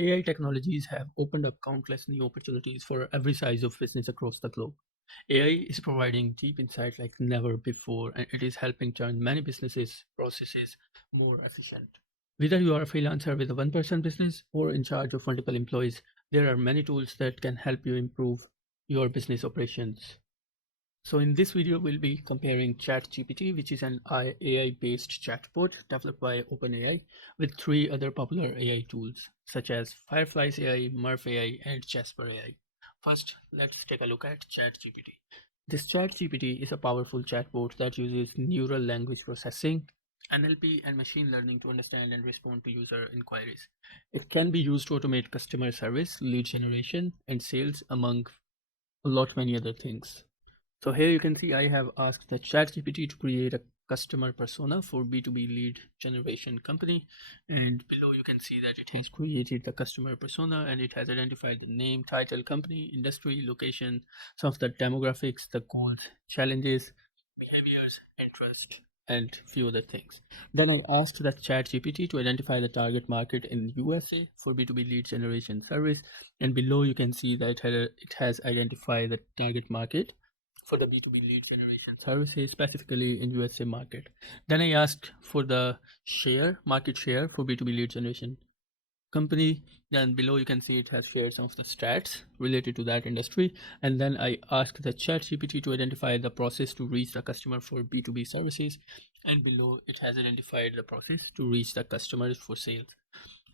AI technologies have opened up countless new opportunities for every size of business across the globe. AI is providing deep insight like never before, and it is helping turn many businesses' processes more efficient. Whether you are a freelancer with a one person business or in charge of multiple employees, there are many tools that can help you improve your business operations. So in this video, we'll be comparing ChatGPT, which is an AI-based chatbot developed by OpenAI, with three other popular AI tools, such as Fireflies.ai, Murph.ai, and Jasper.ai. First, let's take a look at ChatGPT. This ChatGPT is a powerful chatbot that uses neural language processing, NLP, and machine learning to understand and respond to user inquiries. It can be used to automate customer service, lead generation, and sales, among a lot many other things. So here you can see I have asked the ChatGPT to create a customer persona for B2B lead generation company, and below you can see that it has created the customer persona and it has identified the name, title, company, industry, location, some of the demographics, the goals, challenges, behaviors, interest, and few other things. Then I asked the ChatGPT to identify the target market in USA for B2B lead generation service, and below you can see that it has identified the target market for the B2B lead generation services, specifically in USA market. Then I asked for the market share for B2B lead generation company. Then below you can see it has shared some of the stats related to that industry. And then I asked the ChatGPT to identify the process to reach the customer for B2B services. And below it has identified the process to reach the customers for sales.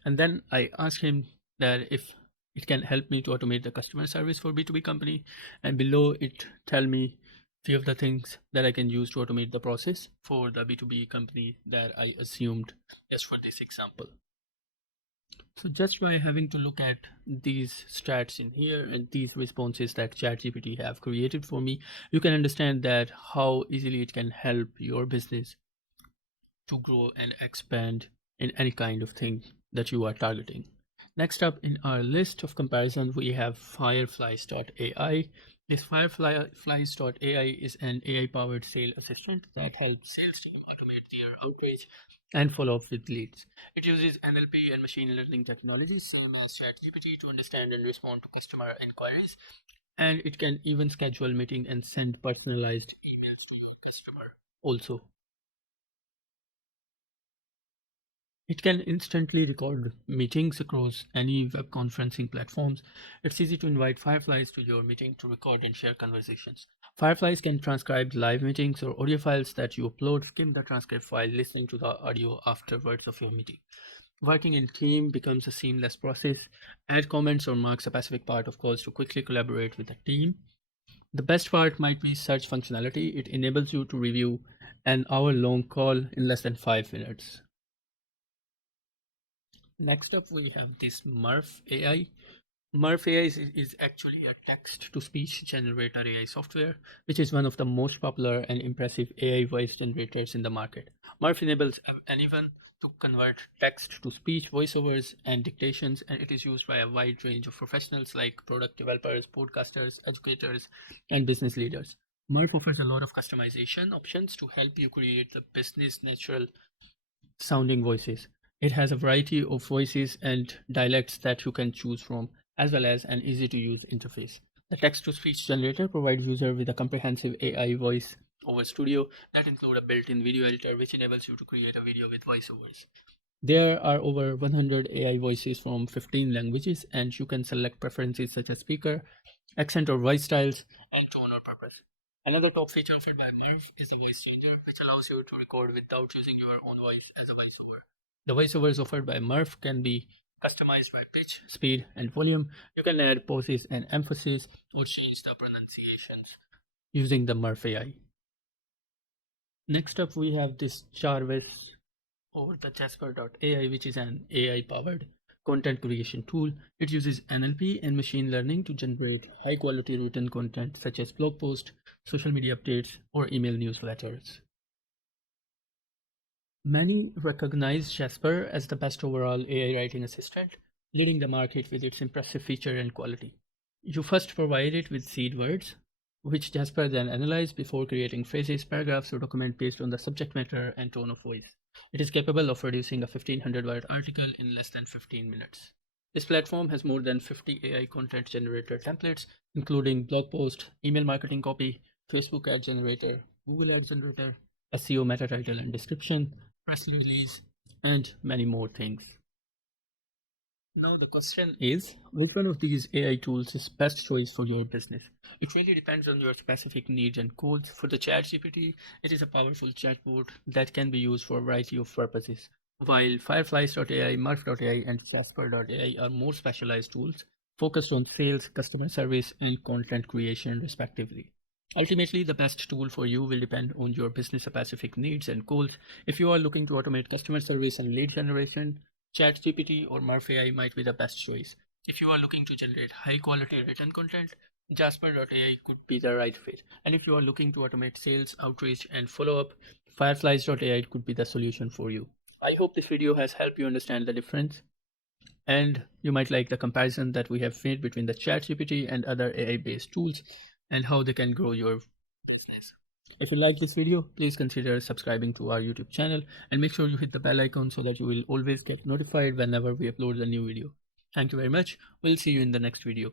And then I asked him that if it can help me to automate the customer service for B2B company, and below it tell me few of the things that I can use to automate the process for the B2B company that I assumed as for this example. So just by having to look at these stats in here and these responses that ChatGPT have created for me, you can understand that how easily it can help your business to grow and expand in any kind of thing that you are targeting. Next up in our list of comparison, we have Fireflies.ai. This Fireflies.ai is an AI-powered sales assistant that helps sales team automate their outreach and follow up with leads. It uses NLP and machine learning technologies, same as ChatGPT, to understand and respond to customer inquiries, and it can even schedule meeting and send personalized emails to your customer also. It can instantly record meetings across any web conferencing platforms. It's easy to invite Fireflies to your meeting to record and share conversations. Fireflies can transcribe live meetings or audio files that you upload, skim the transcript while listening to the audio afterwards of your meeting. Working in team becomes a seamless process. Add comments or marks a specific part of calls to quickly collaborate with the team. The best part might be search functionality. It enables you to review an hour-long call in less than 5 minutes. Next up, we have this Murph.ai. Murph.ai is actually a text-to-speech generator AI software, which is one of the most popular and impressive AI voice generators in the market. Murph enables anyone to convert text to speech, voiceovers, and dictations, and it is used by a wide range of professionals like product developers, podcasters, educators, and business leaders. Murph offers a lot of customization options to help you create the business natural sounding voices. It has a variety of voices and dialects that you can choose from, as well as an easy to use interface. The text to speech generator provides users with a comprehensive AI voice over studio that include a built-in video editor which enables you to create a video with voiceovers. There are over 100 AI voices from 15 languages, and you can select preferences such as speaker, accent or voice styles, and tone or purpose. Another top feature offered by Murph is the voice changer, which allows you to record without using your own voice as a voiceover. The voiceovers offered by Murph can be customized by pitch, speed, and volume. You can add pauses and emphasis or change the pronunciations using the Murph AI. Next up, we have this Jarvis or the Jasper.ai, which is an AI-powered content creation tool. It uses NLP and machine learning to generate high-quality written content such as blog posts, social media updates, or email newsletters. Many recognize Jasper as the best overall AI writing assistant, leading the market with its impressive feature and quality. You first provide it with seed words, which Jasper then analyzes before creating phrases, paragraphs, or document based on the subject matter and tone of voice. It is capable of producing a 1500-word article in less than 15 minutes. This platform has more than 50 AI content generator templates, including blog post, email marketing copy, Facebook ad generator, Google ad generator, SEO meta title and description, press release, and many more things. Now the question is, which one of these AI tools is best choice for your business? It really depends on your specific needs and goals. For the ChatGPT, it is a powerful chatbot that can be used for a variety of purposes. While Fireflies.ai, Murph.ai, and Jasper.ai are more specialized tools focused on sales, customer service, and content creation, respectively. Ultimately, the best tool for you will depend on your business specific needs and goals. If you are looking to automate customer service and lead generation, ChatGPT or Murph.ai might be the best choice. If you are looking to generate high quality written content, Jasper.ai could be the right fit. And if you are looking to automate sales, outreach, and follow up, Fireflies.ai could be the solution for you. I hope this video has helped you understand the difference, and you might like the comparison that we have made between the ChatGPT and other AI based tools and how they can grow your business. If you like this video, please consider subscribing to our YouTube channel and make sure you hit the bell icon so that you will always get notified whenever we upload a new video. Thank you very much. We'll see you in the next video.